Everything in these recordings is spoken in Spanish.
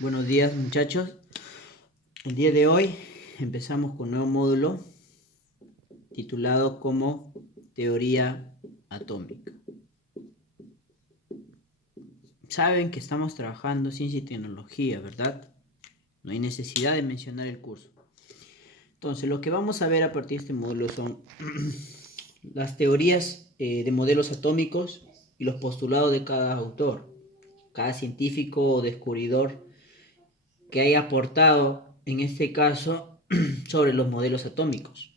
Buenos días, muchachos. El día de hoy empezamos con un nuevo módulo titulado como Teoría Atómica. Saben que estamos trabajando ciencia y tecnología, ¿verdad? No hay necesidad de mencionar el curso. Entonces, lo que vamos a ver a partir de este módulo son las teorías de modelos atómicos y los postulados de cada autor, cada científico o descubridor que haya aportado, en este caso, sobre los modelos atómicos.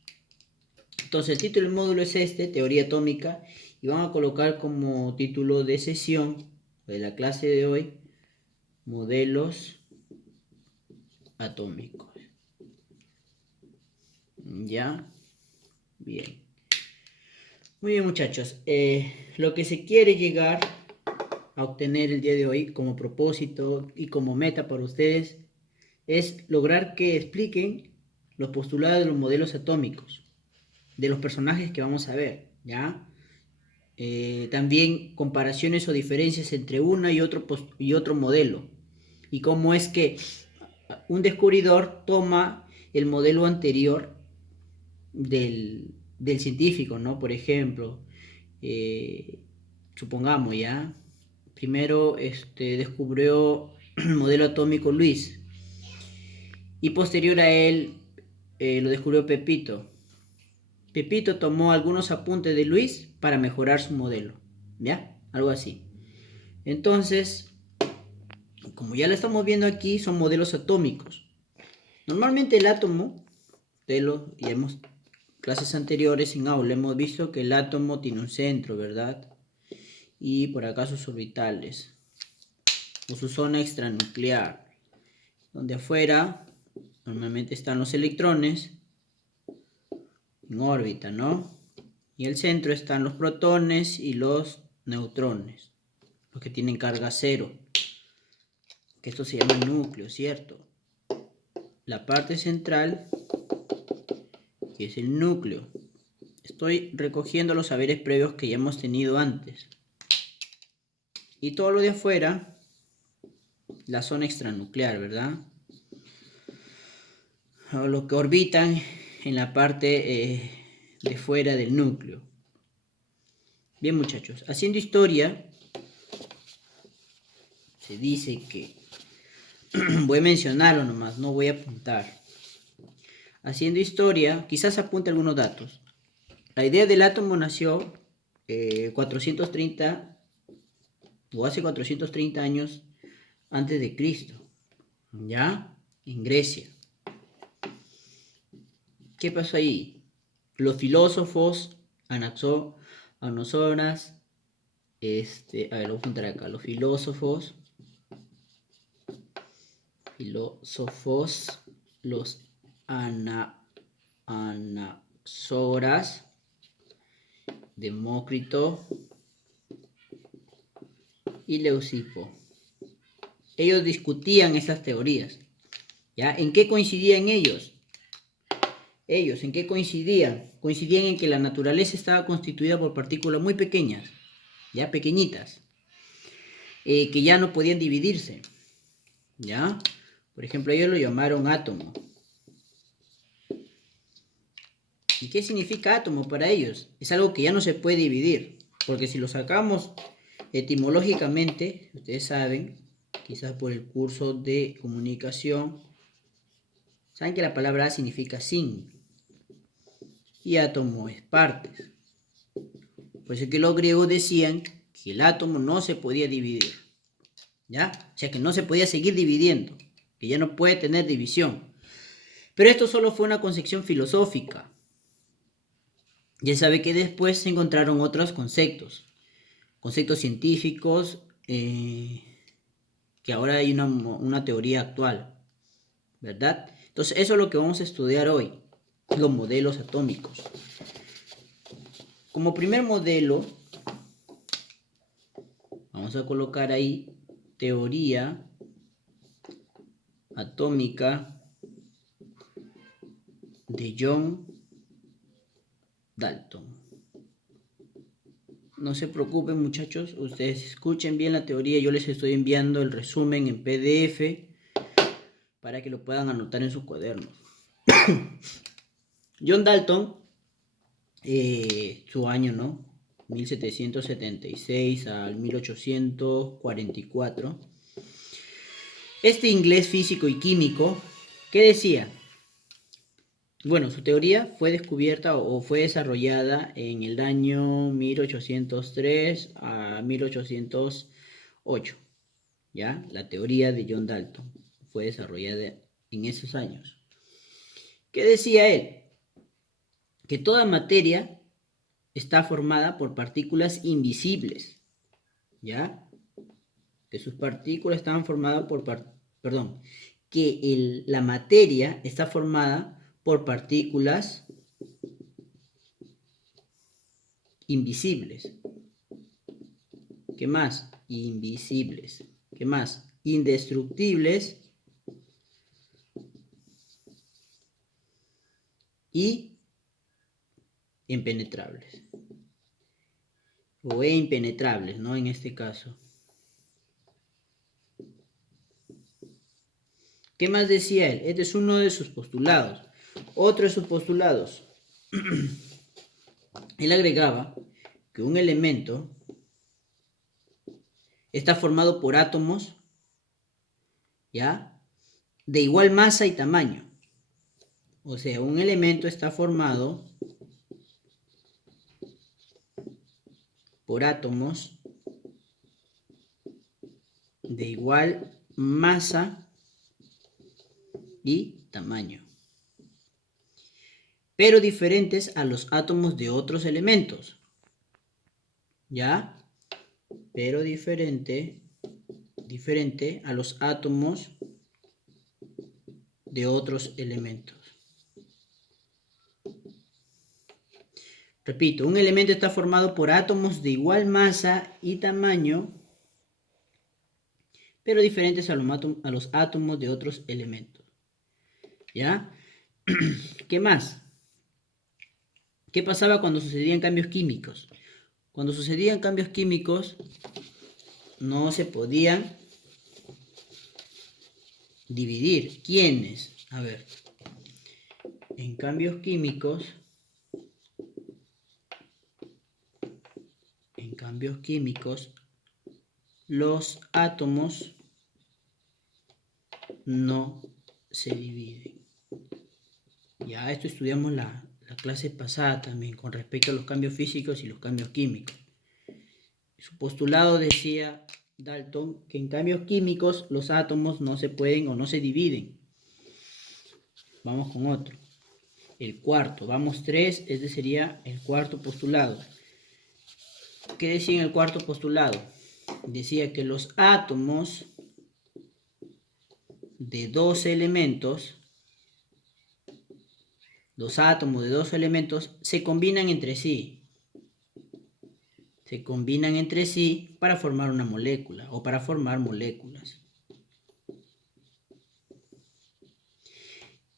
Entonces, el título del módulo es Teoría Atómica, y vamos a colocar como título de sesión de la clase de hoy, Modelos Atómicos. ¿Ya? Bien. Muy bien, muchachos. Lo que se quiere llegar a obtener el día de hoy como propósito y como meta para ustedes es lograr que expliquen los postulados de los modelos atómicos, de los personajes que vamos a ver, ¿ya? También comparaciones o diferencias entre una y otro modelo, y cómo es que un descubridor toma el modelo anterior del científico, ¿no? Por ejemplo, eh, supongamos ya, primero descubrió el modelo atómico Luis, y posterior a él lo descubrió Pepito. Pepito tomó algunos apuntes de Luis para mejorar su modelo, ¿ya? Algo así. Entonces, como ya lo estamos viendo aquí, son modelos atómicos. Normalmente el átomo, ya hemos clases anteriores en aula, hemos visto que el átomo tiene un centro, ¿verdad? Y por acá sus orbitales, o su zona extranuclear, donde afuera normalmente están los electrones en órbita, ¿no? Y en el centro están los protones y los neutrones, los que tienen carga cero, que esto se llama núcleo, ¿cierto? La parte central, que es el núcleo. Estoy recogiendo los saberes previos que ya hemos tenido antes. Y todo lo de afuera, la zona extranuclear, ¿verdad? O lo que orbitan en la parte de fuera del núcleo. Bien, muchachos, haciendo historia, se dice que voy a mencionarlo nomás, no voy a apuntar. Haciendo historia, quizás apunte algunos datos. La idea del átomo nació 430 o hace 430 años antes de Cristo, ¿ya? En Grecia. ¿Qué pasó ahí? Los filósofos, Anaxoras, a ver, lo voy a apuntar acá, los los Anaxoras, Demócrito y Leucipo. Ellos discutían esas teorías, ¿ya? ¿En qué coincidían ellos? ¿En qué coincidían? Coincidían en que la naturaleza estaba constituida por partículas muy pequeñas, ya pequeñitas, que ya no podían dividirse, ¿ya? Por ejemplo, ellos lo llamaron átomo. ¿Y qué significa átomo para ellos? Es algo que ya no se puede dividir, porque si lo sacamos etimológicamente, ustedes saben, quizás por el curso de comunicación, saben que la palabra significa sin, y átomo es partes. Por eso es que los griegos decían que el átomo no se podía dividir, ¿ya? O sea, que no se podía seguir dividiendo, que ya no puede tener división. Pero esto solo fue una concepción filosófica. Ya sabe que después se encontraron otros conceptos científicos, que ahora hay una teoría actual, ¿verdad? Entonces, eso es lo que vamos a estudiar hoy, los modelos atómicos. Como primer modelo, vamos a colocar ahí teoría atómica de John Dalton. No se preocupen, muchachos, ustedes escuchen bien la teoría, yo les estoy enviando el resumen en PDF para que lo puedan anotar en sus cuadernos. John Dalton, su año, ¿no? 1776 al 1844. Este inglés físico y químico, ¿qué decía? Bueno, su teoría fue descubierta o fue desarrollada en el año 1803 a 1808, ¿ya? La teoría de John Dalton fue desarrollada en esos años. ¿Qué decía él? Que toda materia está formada por partículas invisibles, ¿ya? Que sus partículas estaban formadas por, que la materia está formada por partículas invisibles. ¿Qué más? Invisibles. ¿Qué más? Indestructibles y impenetrables. O impenetrables, ¿no? En este caso. ¿Qué más decía él? Este es uno de sus postulados. Otro de sus postulados. Él agregaba que un elemento está formado por átomos, ¿ya? De igual masa y tamaño. O sea, un elemento está formado por átomos de igual masa y tamaño, pero diferentes a los átomos de otros elementos, ¿ya? Pero diferente a los átomos de otros elementos. Repito, un elemento está formado por átomos de igual masa y tamaño, pero diferentes a los átomos de otros elementos. ¿Ya? ¿Qué más? ¿Qué pasaba cuando sucedían cambios químicos? Cuando sucedían cambios químicos, no se podían dividir. ¿Quiénes? A ver. En cambios químicos, los átomos no se dividen. Ya esto estudiamos la clase pasada también con respecto a los cambios físicos y los cambios químicos. Su postulado decía Dalton que en cambios químicos los átomos no se pueden o no se dividen. Vamos con otro. El cuarto, vamos 3, este sería el cuarto postulado. ¿Qué decía en el cuarto postulado? Decía que los átomos de dos elementos, se combinan entre sí. Se combinan entre sí para formar una molécula o para formar moléculas.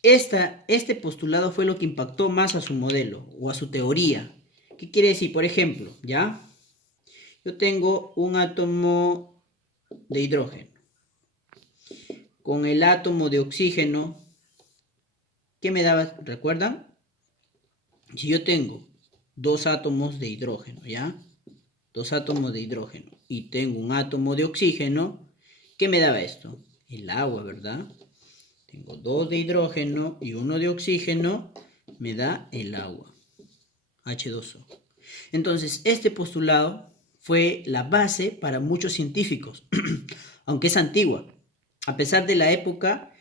Este postulado fue lo que impactó más a su modelo o a su teoría. ¿Qué quiere decir? Por ejemplo, ¿ya? Yo tengo un átomo de hidrógeno con el átomo de oxígeno. ¿Qué me daba? ¿Recuerdan? Si yo tengo dos átomos de hidrógeno, ¿ya? Dos átomos de hidrógeno y tengo un átomo de oxígeno, ¿qué me daba esto? El agua, ¿verdad? Tengo dos de hidrógeno y uno de oxígeno, me da el agua, H2O. Entonces, este postulado fue la base para muchos científicos, aunque es antigua. A pesar de la época,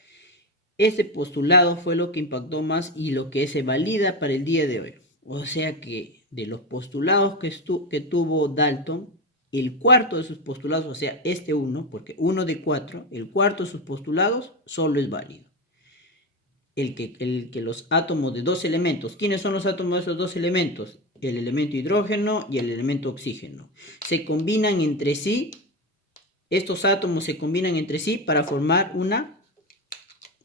este postulado fue lo que impactó más y lo que se valida para el día de hoy. O sea que de los postulados que tuvo Dalton, el cuarto de sus postulados, o sea, este uno, porque uno de 4, el cuarto de sus postulados solo es válido. El que los átomos de dos elementos, ¿quiénes son los átomos de esos dos elementos? El elemento hidrógeno y el elemento oxígeno. Se combinan entre sí, estos átomos se combinan entre sí para formar una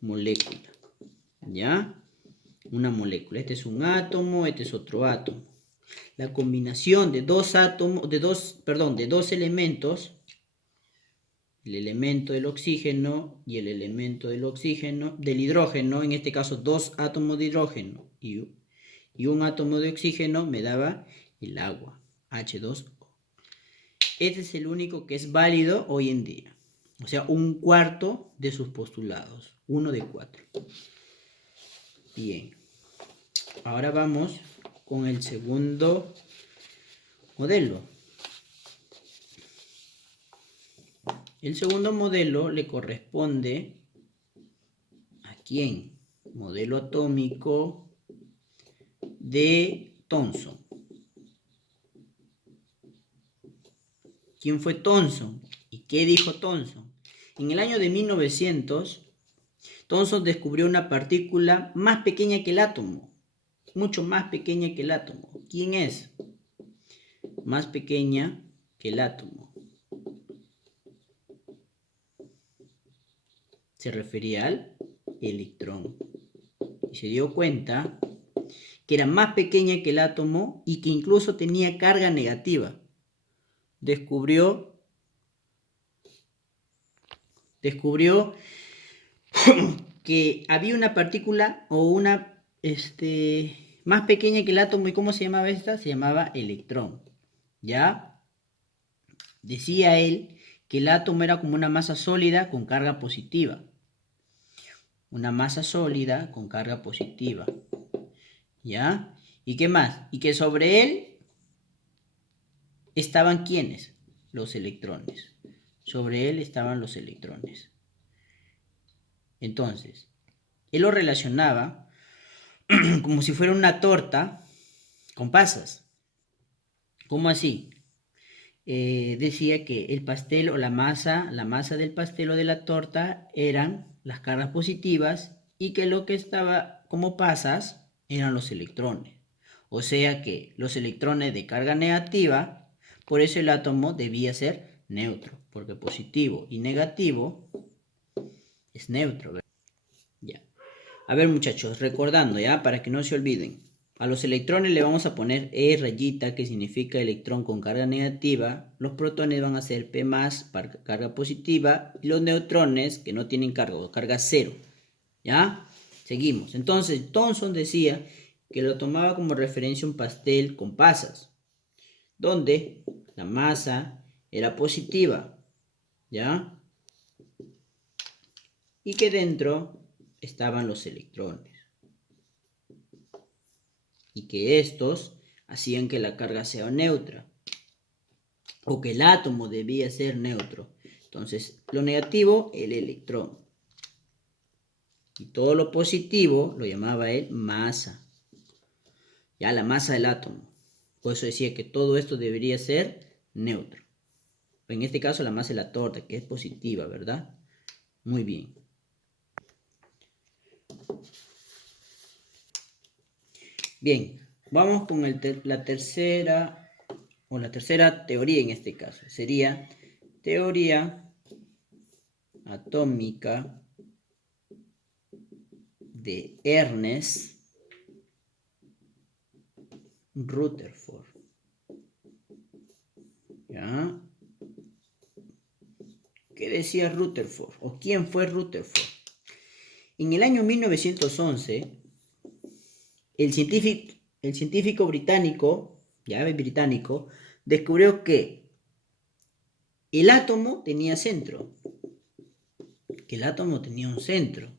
molécula, ¿ya? Una molécula. Este es un átomo, este es otro átomo. La combinación de dos elementos, el elemento del oxígeno y el elemento del hidrógeno, en este caso 2 átomos de hidrógeno y un átomo de oxígeno, me daba el agua, H2O. Este es el único que es válido hoy en día. O sea, un cuarto de sus postulados, 1 de 4. Bien. Ahora vamos con el segundo modelo. El segundo modelo le corresponde ¿a quién? Modelo atómico de Thomson. ¿Quién fue Thomson? ¿Y qué dijo Thomson? En el año de 1900, Thomson descubrió una partícula más pequeña que el átomo, mucho más pequeña que el átomo. ¿Quién es? Más pequeña que el átomo. Se refería al electrón. Y se dio cuenta que era más pequeña que el átomo y que incluso tenía carga negativa. Descubrió que había una partícula o una más pequeña que el átomo. ¿Y cómo se llamaba esta? Se llamaba electrón. ¿Ya? Decía él que el átomo era como una masa sólida con carga positiva. Una masa sólida con carga positiva. ¿Ya? ¿Y qué más? Y que sobre él estaban ¿quiénes? Los electrones. Sobre él estaban los electrones. Entonces, él lo relacionaba como si fuera una torta con pasas. ¿Cómo así? Decía que el pastel o la masa del pastel o de la torta eran las cargas positivas y que lo que estaba como pasas eran los electrones. O sea que los electrones de carga negativa, por eso el átomo debía ser neutro, porque positivo y negativo es neutro, ¿verdad? Ya. A ver, muchachos, recordando ya, para que no se olviden. A los electrones le vamos a poner E rayita, que significa electrón con carga negativa. Los protones van a ser P más, para carga positiva. Y los neutrones, que no tienen carga, o carga cero. ¿Ya? Seguimos. Entonces, Thomson decía que lo tomaba como referencia un pastel con pasas, donde la masa era positiva. ¿Ya? Y que dentro estaban los electrones. Y que estos hacían que la carga sea neutra, o que el átomo debía ser neutro. Entonces, lo negativo, el electrón. Y todo lo positivo lo llamaba él masa. Ya la masa del átomo. Por eso decía que todo esto debería ser neutro. En este caso la masa de la torta, que es positiva, ¿verdad? Muy bien. Bien, vamos con la tercera teoría en este caso. Sería teoría atómica de Ernest Rutherford. ¿Ya? ¿Qué decía Rutherford? ¿O quién fue Rutherford? En el año 1911, el científico británico, descubrió que el átomo tenía centro. Que el átomo tenía un centro.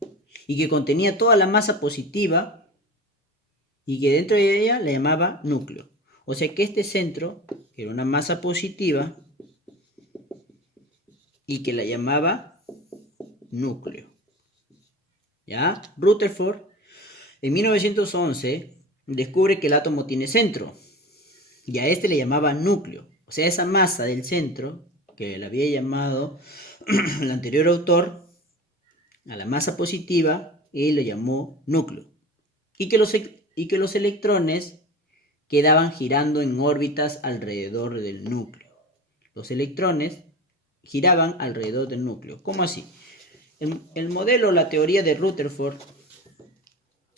Y que contenía toda la masa positiva. Y que dentro de ella le llamaba núcleo. O sea que este centro, que era una masa positiva, y que la llamaba núcleo. ¿Ya? Rutherford, en 1911, descubre que el átomo tiene centro. Y a este le llamaba núcleo. O sea, esa masa del centro, que le había llamado el anterior autor, a la masa positiva, él lo llamó núcleo. Y que los electrones quedaban girando en órbitas alrededor del núcleo. Los electrones giraban alrededor del núcleo. ¿Cómo así? El modelo, la teoría de Rutherford,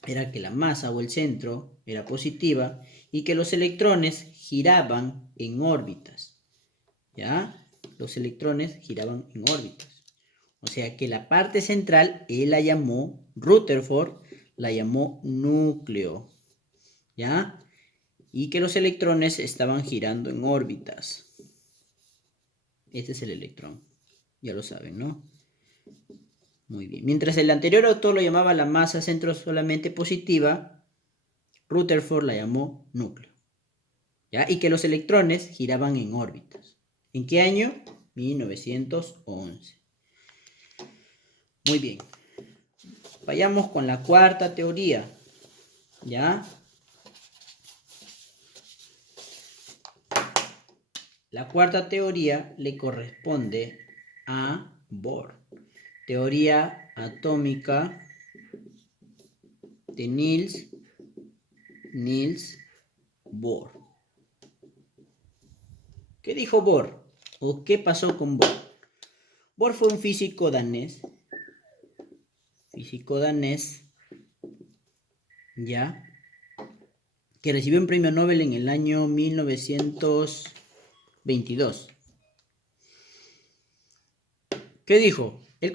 era que la masa o el centro era positiva y que los electrones giraban en órbitas. ¿Ya? los electrones giraban en órbitas. O sea que la parte central él la llamó, Rutherford la llamó núcleo, ¿ya? Y que los electrones estaban girando en órbitas. Este es el electrón, ya lo saben, ¿no? Muy bien. Mientras el anterior autor lo llamaba la masa centro solamente positiva, Rutherford la llamó núcleo, ¿ya? Y que los electrones giraban en órbitas. ¿En qué año? 1911. Muy bien. Vayamos con la cuarta teoría, ¿ya? La cuarta teoría le corresponde a Bohr. Teoría atómica de Niels Bohr. ¿Qué dijo Bohr? ¿O qué pasó con Bohr? Bohr fue un físico danés, ¿ya? Que recibió un premio Nobel en el año 1922. ¿Qué dijo? Él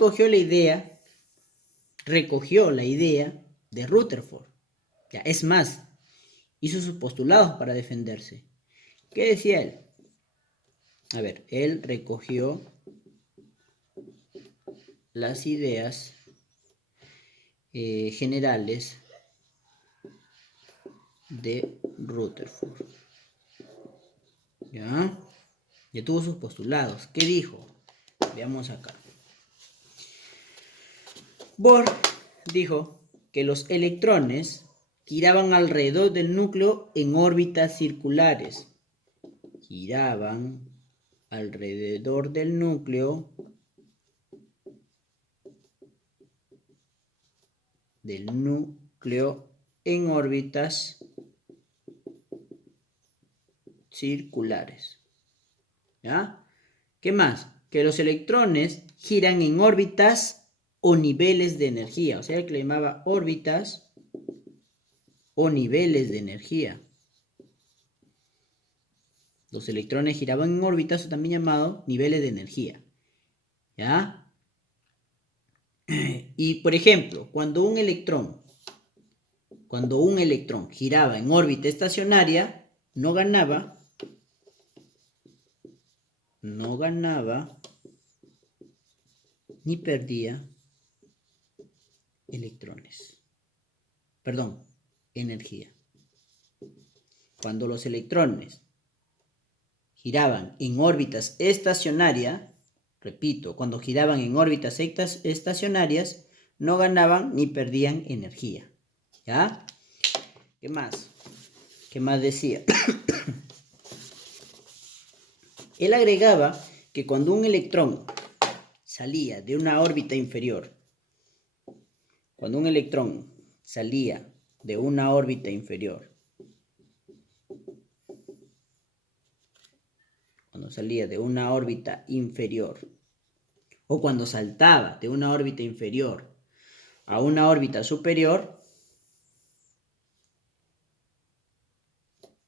recogió la idea de Rutherford. Ya, es más, hizo sus postulados para defenderse. ¿Qué decía él? A ver, él recogió las ideas generales de Rutherford. ¿Ya? Ya tuvo sus postulados. ¿Qué dijo? Veamos acá. Bohr dijo que los electrones giraban alrededor del núcleo en órbitas circulares. Giraban alrededor del núcleo en órbitas circulares. ¿Ya? ¿Qué más? Que los electrones giran en órbitas o niveles de energía. O sea, que le llamaba órbitas o niveles de energía. Los electrones giraban en órbitas, o también llamado niveles de energía. ¿Ya? Y, por ejemplo, cuando un electrón giraba en órbita estacionaria, no ganaba ni perdía electrones. Perdón, energía. Cuando los electrones giraban en órbitas estacionarias, repito, cuando giraban en órbitas estacionarias, no ganaban ni perdían energía. ¿Ya? ¿Qué más? ¿Qué más decía? Él agregaba que cuando un electrón salía de una órbita inferior, cuando salía de una órbita inferior o cuando saltaba de una órbita inferior a una órbita superior,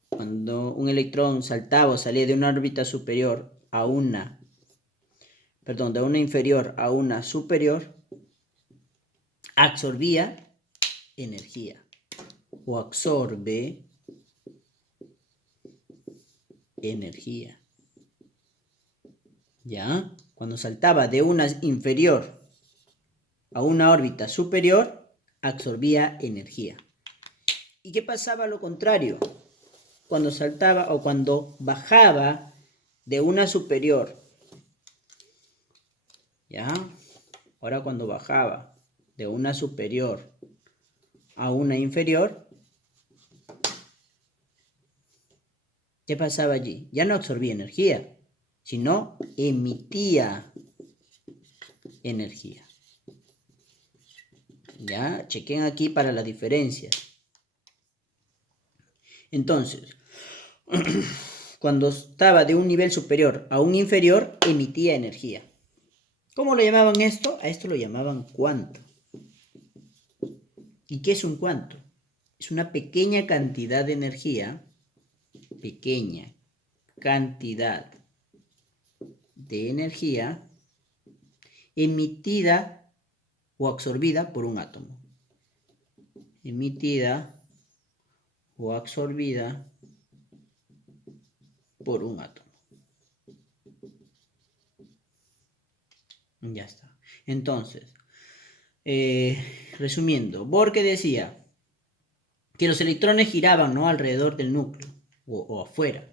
cuando un electrón saltaba o salía de una órbita superior a una, de una inferior a una superior, absorbía energía o absorbe energía. ¿Ya? Cuando saltaba de una inferior a una órbita superior, absorbía energía. ¿Y qué pasaba a lo contrario? Cuando saltaba o cuando bajaba de una superior, ¿ya? Ahora cuando bajaba de una superior a una inferior, ¿qué pasaba allí? Ya no absorbía energía, sino emitía energía. Ya, chequen aquí para la diferencia. Entonces, cuando estaba de un nivel superior a un inferior, emitía energía. ¿Cómo lo llamaban esto? A esto lo llamaban cuanto. ¿Y qué es un cuanto? Es una pequeña cantidad de energía, de energía emitida o absorbida por un átomo. Emitida o absorbida por un átomo. Ya está. Entonces, resumiendo, Borque decía que los electrones giraban, ¿no?, alrededor del núcleo o afuera,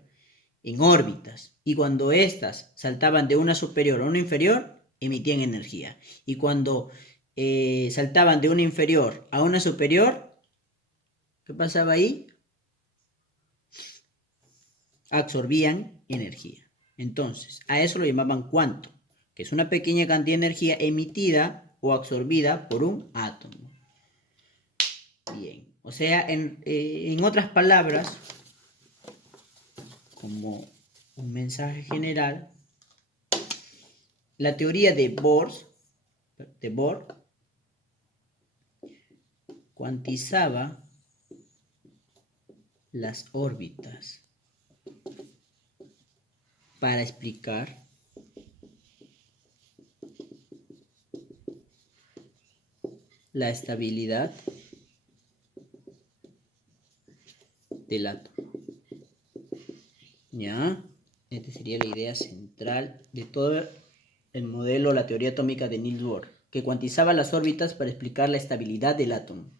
en órbitas, y cuando éstas saltaban de una superior a una inferior, emitían energía. Y cuando saltaban de una inferior a una superior, ¿qué pasaba ahí? Absorbían energía. Entonces, a eso lo llamaban cuanto, que es una pequeña cantidad de energía emitida o absorbida por un átomo. Bien, o sea, en otras palabras, como un mensaje general, la teoría de Bohr cuantizaba las órbitas para explicar la estabilidad del átomo. ¿Ya? Esta sería la idea central de todo el modelo, la teoría atómica de Niels Bohr, que cuantizaba las órbitas para explicar la estabilidad del átomo.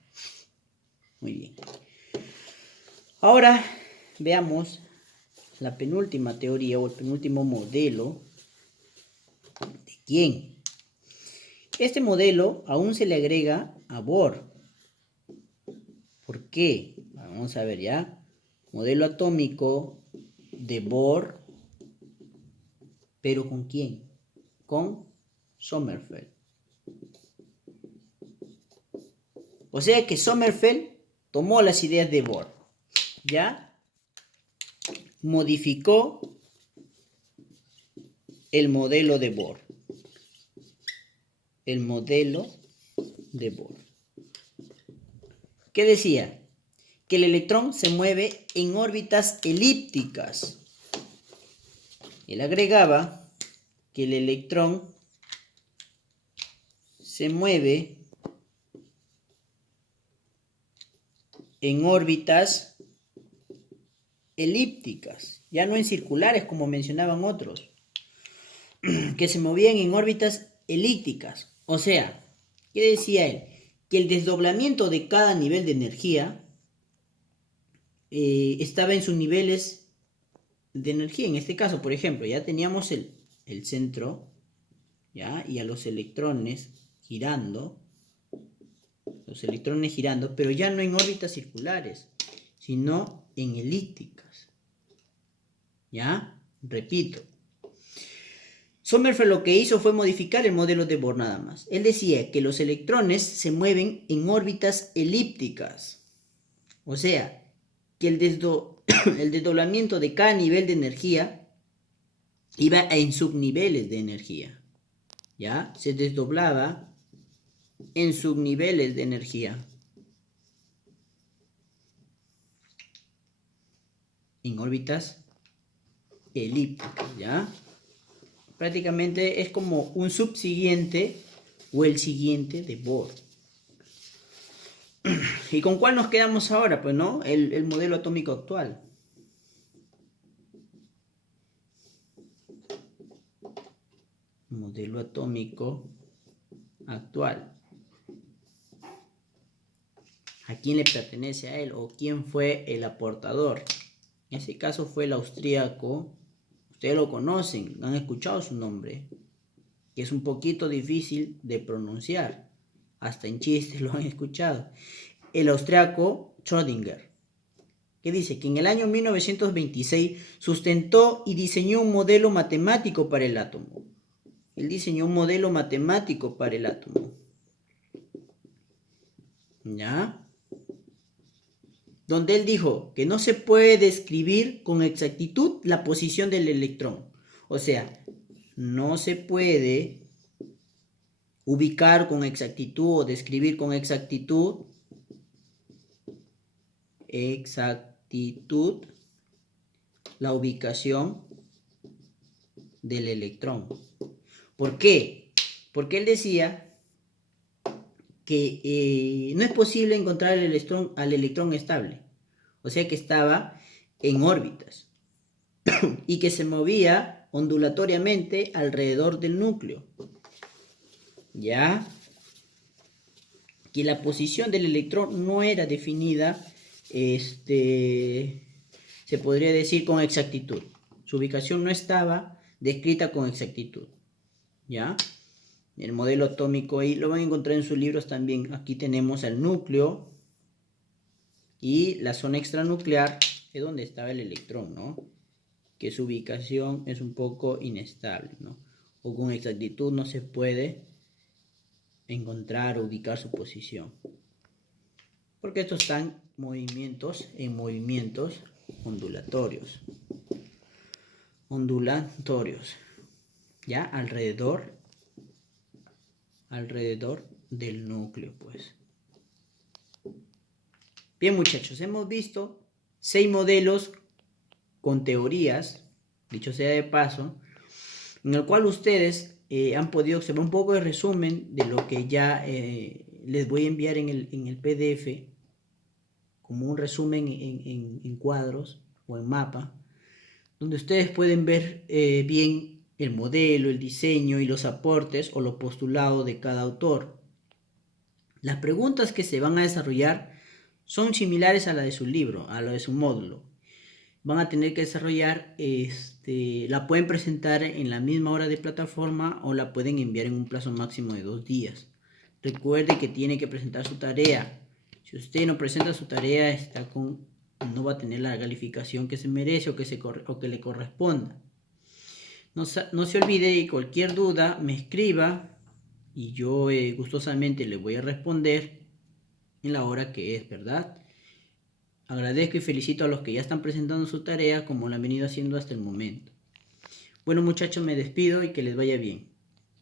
Muy bien. Ahora veamos la penúltima teoría o el penúltimo modelo. ¿De quién? Este modelo aún se le agrega a Bohr. ¿Por qué? Vamos a ver ya. Modelo atómico de Bohr, pero ¿con quién? Con Sommerfeld. O sea que Sommerfeld tomó las ideas de Bohr, ¿ya? Modificó el modelo de Bohr. El modelo de Bohr. ¿Qué decía? Que el electrón se mueve en órbitas elípticas. Él agregaba que el electrón se mueve en órbitas elípticas, ya no en circulares como mencionaban otros, que se movían en órbitas elípticas. O sea, ¿qué decía él? Que el desdoblamiento de cada nivel de energía estaba en sus niveles de energía. En este caso, por ejemplo, ya teníamos el centro, ¿ya? Y a los electrones girando, pero ya no en órbitas circulares, sino en elípticas. ¿Ya? Repito. Sommerfeld lo que hizo fue modificar el modelo de Bohr nada más. Él decía que los electrones se mueven en órbitas elípticas. O sea, que el desdoblamiento de cada nivel de energía iba en subniveles de energía. ¿Ya? Se desdoblaba en subniveles de energía. En órbitas elípticas, ¿ya? Prácticamente es como un subsiguiente o el siguiente de Bohr. ¿Y con cuál nos quedamos ahora? Pues no, el modelo atómico actual. Modelo atómico actual. ¿A quién le pertenece a él o quién fue el aportador? En ese caso fue el austríaco. Ustedes lo conocen, han escuchado su nombre, que es un poquito difícil de pronunciar. Hasta en chistes lo han escuchado. El austríaco Schrödinger, que dice que en el año 1926 sustentó y diseñó un modelo matemático para el átomo. Él diseñó un modelo matemático para el átomo. ¿Ya? Donde él dijo que no se puede describir con exactitud la posición del electrón. O sea, no se puede ubicar con exactitud o describir con exactitud la ubicación del electrón. ¿Por qué? Porque él decía que no es posible encontrar al electrón estable, o sea que estaba en órbitas y que se movía ondulatoriamente alrededor del núcleo. ¿Ya? Que la posición del electrón no era definida, se podría decir con exactitud. Su ubicación no estaba descrita con exactitud. ¿Ya? El modelo atómico ahí lo van a encontrar en sus libros también. Aquí tenemos el núcleo y la zona extranuclear es donde estaba el electrón, ¿no? Que su ubicación es un poco inestable, ¿no? O con exactitud no se puede encontrar o ubicar su posición. Porque estos están en movimientos ondulatorios. ¿Ya? Alrededor del núcleo, pues. Bien, muchachos, hemos visto 6 modelos con teorías, dicho sea de paso, en el cual ustedes han podido observar un poco de resumen de lo que ya les voy a enviar en el PDF, como un resumen en cuadros o en mapa, donde ustedes pueden ver bien el modelo, el diseño y los aportes o los postulados de cada autor. Las preguntas que se van a desarrollar son similares a la de su libro, a la de su módulo. Van a tener que desarrollar, la pueden presentar en la misma hora de plataforma o la pueden enviar en un plazo máximo de 2 días. Recuerde que tiene que presentar su tarea. Si usted no presenta su tarea, no va a tener la calificación que se merece o que le corresponda. No se olvide que cualquier duda me escriba y yo gustosamente le voy a responder en la hora que es, ¿verdad? Agradezco y felicito a los que ya están presentando su tarea como lo han venido haciendo hasta el momento. Bueno, muchachos, me despido y que les vaya bien.